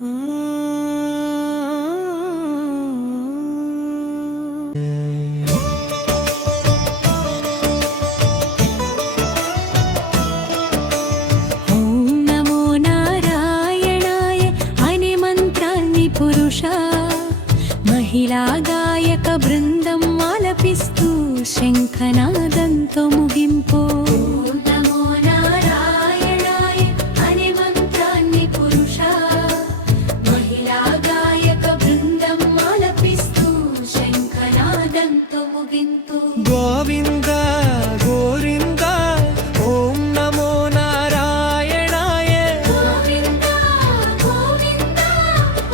మహిళా గాయక బృందం ఆలపిస్తూ శంఖనాదంతో ముగింపు. నమో నారాయణాయ అనే మంత్రాన్ని పురుష మహిళా గాయక బృందం ఆలపిస్తూ శంఖనాదంతో ముగింపు. గోవింద గోవింద ఓం నమో నారాయణాయ. గోవింద గోవింద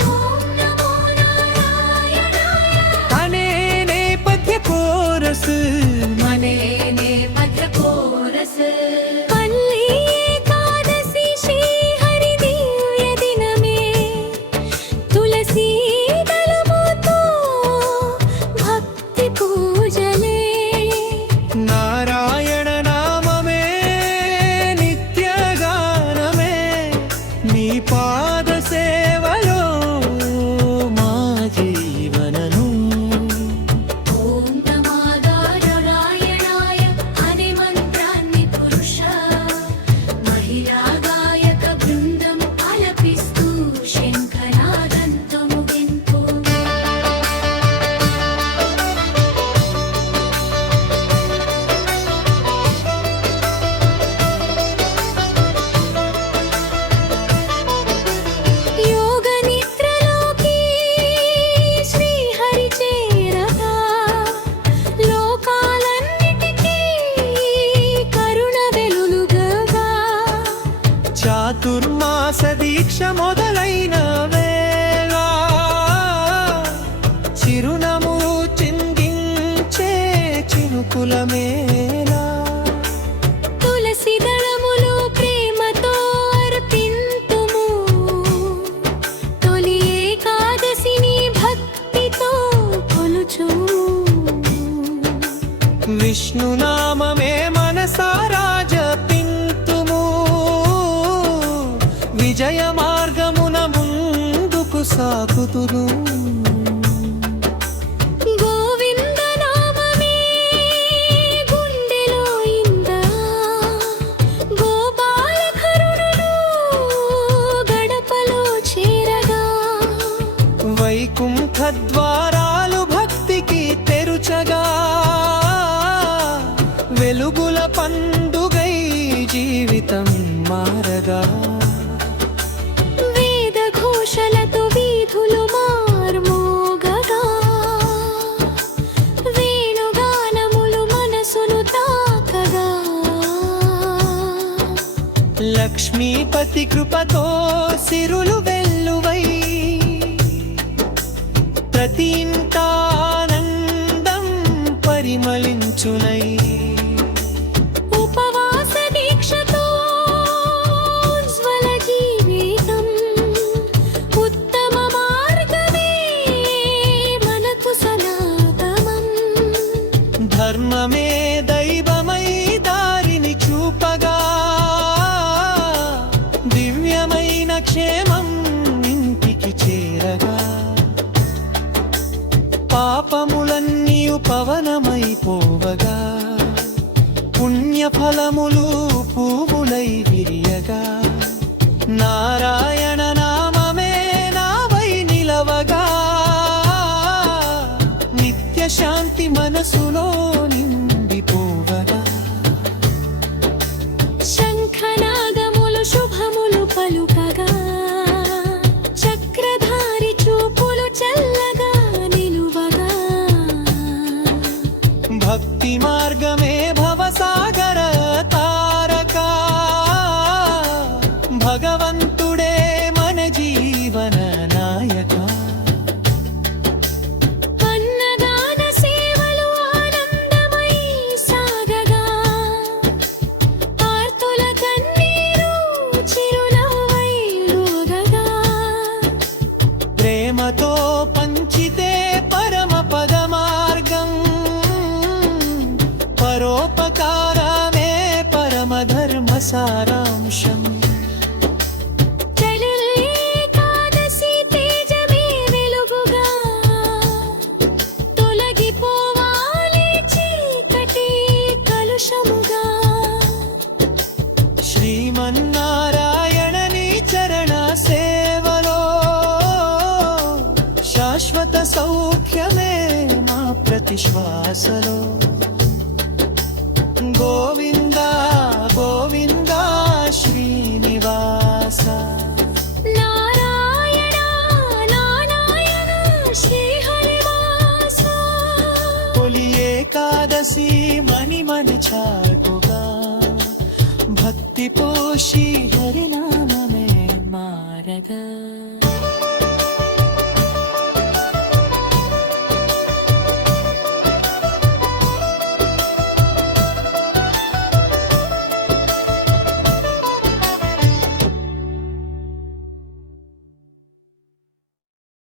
ఓం నమో నారాయణాయ. అనే నేపథ్య కోరస్ మనే నేపథ్య కోరస్. పల్లి ఏకాదశి శ్రీ హరి దివ్య దినమే తులసీ దళముతో భక్తి పూజలే. నారాయణ నామమే నిత్య గానమే నీ పాద సేవలో మా జీవనను. ఓం నమో నారాయణాయ అనే మంత్రాన్ని పురుష మహిళా గాయక బృందం ఆలపిస్తూ శంఖనాదంతో ముగింపు. యోగ నిద్రలోకి శ్రీహరి చేరగా లోకాలన్నిటికీ కరుణ వెలుగుగా. చాతుర్మాస దీక్ష మొదలైన వేళ చిరునము చిందించే చినుకుల మేళ. తులసి దళములు ప్రేమతో అర్పింతుము. తొలి ఏకాదశిని భక్తితో కొలుచు. విష్ణునామమే మనసారా జపింతుము. విజయ మార్గమున ముందుకు సాగుతును. గోవింద నామమే గుండెలో ఇందా. గోపాలకరుణులు గడపలో చేరగా. వైకుంఠ ద్వారాలు భక్తికి తెరుచగా వెలుగుల పండుగై జీవితం మారగా. వేద ఘోషలతో వీధులు మార్మోగగా. వేణుగానములు మనసును తాకగా. లక్ష్మీపతి కృపతో సిరులు వెల్లువై ప్రతి ఇంటా ఆనందం పరిమళించునై. ఉపవాస దీక్షతో ఉజ్వల జీవితం ఉత్తమ మార్గమే మనకు సనాతనం. ధర్మమే దైవమై దారిని చూపగా దివ్యమైన క్షేమం ఇంటికి చేరగా. పాపములన్నీ పవనమైపోవగా పుణ్యఫలములు పువ్వులై విరియగా. నారాయణ నామమే నావై నిలవగా నిత్య శాంతి మనసులో నిండిపోవగా. శంఖనాదములు శుభములు పలుకగా. చక్రధారి చూపులు చల్లగా నిలువగా. భక్తి మార్గమే భవసాగర తారక. భగవంతుడే మన జీవన నాయక. అన్నదాన సేవలు ఆనందమై సాగగా. ఆర్తుల కన్నీరు చిరునవ్వై రోగగా. ప్రేమతో పంచితే పరమ పద మార్గం. పరోపకారమే పరమ ధర్మ సారాంశం. ప్రతి శ్వాసలో గోవింద గోవింద శ్రీనివాస నారాయణ నారాయణ శ్రీహరివాస తొలి ఏకాదశి మణిమణ చాటుగా భక్తి పోషి హరినామమే మారగా